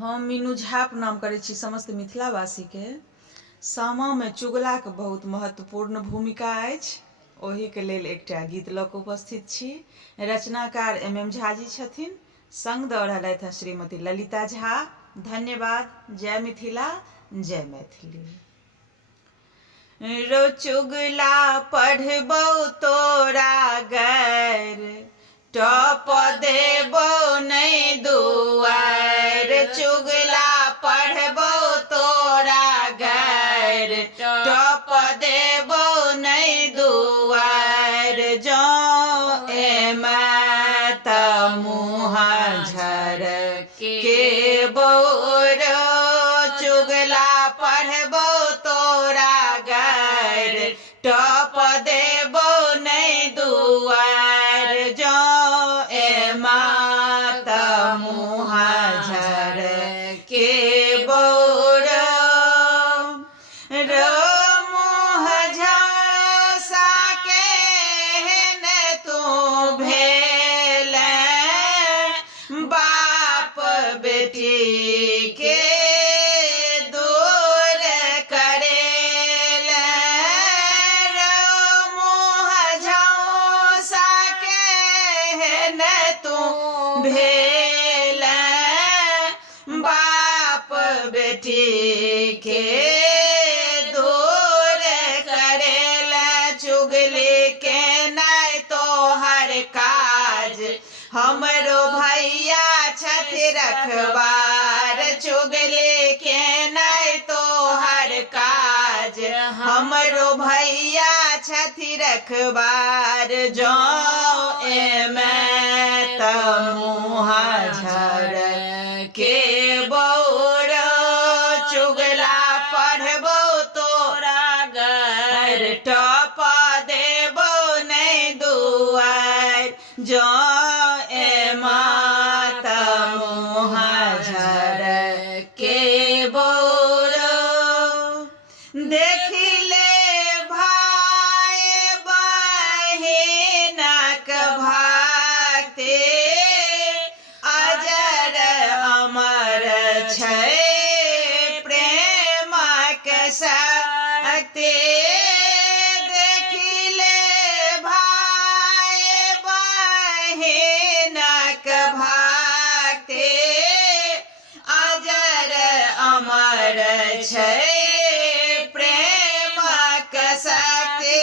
हम मीनू झा प्रणाम करै छी समस्त मिथिलावासी के। सामा में चुगला के बहुत महत्वपूर्ण भूमिका अछि। ओही के लेल एकटा गीत लऽ कऽ उपस्थित छी। रचनाकार MM झा जी छथिन, संग दऽ रहलथि हैं श्रीमती ललिता झा। धन्यवाद। जय मिथिला, जय मैथिली। रो चुगला पढ़बौ तोरा गैर, टप देबो नहीं दुआर। चुगला पढ़बो तोरा गैर, टप देबो नहीं दुआर। जो एमे त मुँह झर के बोर, चुगला पढ़बो तोरा गैर, टप देबो नहीं दुआर। जो एमा त मुँह झर के बोर, रो मुँह झसा के हेन तू भेल, बाप बेटी के दूर करेल। रो मुँह झसा के हेन तू भेल, बाप बेटी के दूर करेल। चुगली के नहीं तोहर काज, हमरो भैया छथि रखवार। चुगली के नहीं तोहर काज, हमरो भैया छथि रखवार। जो एमे त मुँह झर के बोर, चुगला पढ़बो तोरा गैर, टप देबो नहीं दुआर। जो एमा त मुँह झर के बोर, देखिले भाई बहिनक भक्ति, अजर अमर छै प्रेमक शक्ति। देखिले भाई बहिनक भक्ति, अजर अमर छै प्रेमक शक्ति।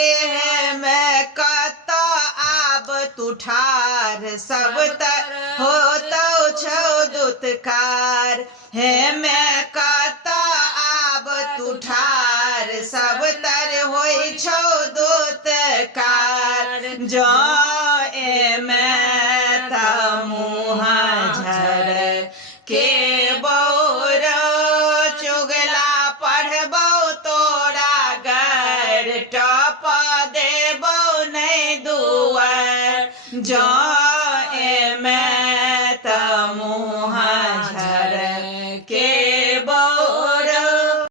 में कत आब तू ठार, सब तर होतौ छौ दुत्कार। हे में कत आब तू ठार, सब तर होइ छौ दुत्कार। जो एमे त मुँह झर के बोर, चुगला पढ़बो तोरा गैर, टप देबो नहीं दुआर। जो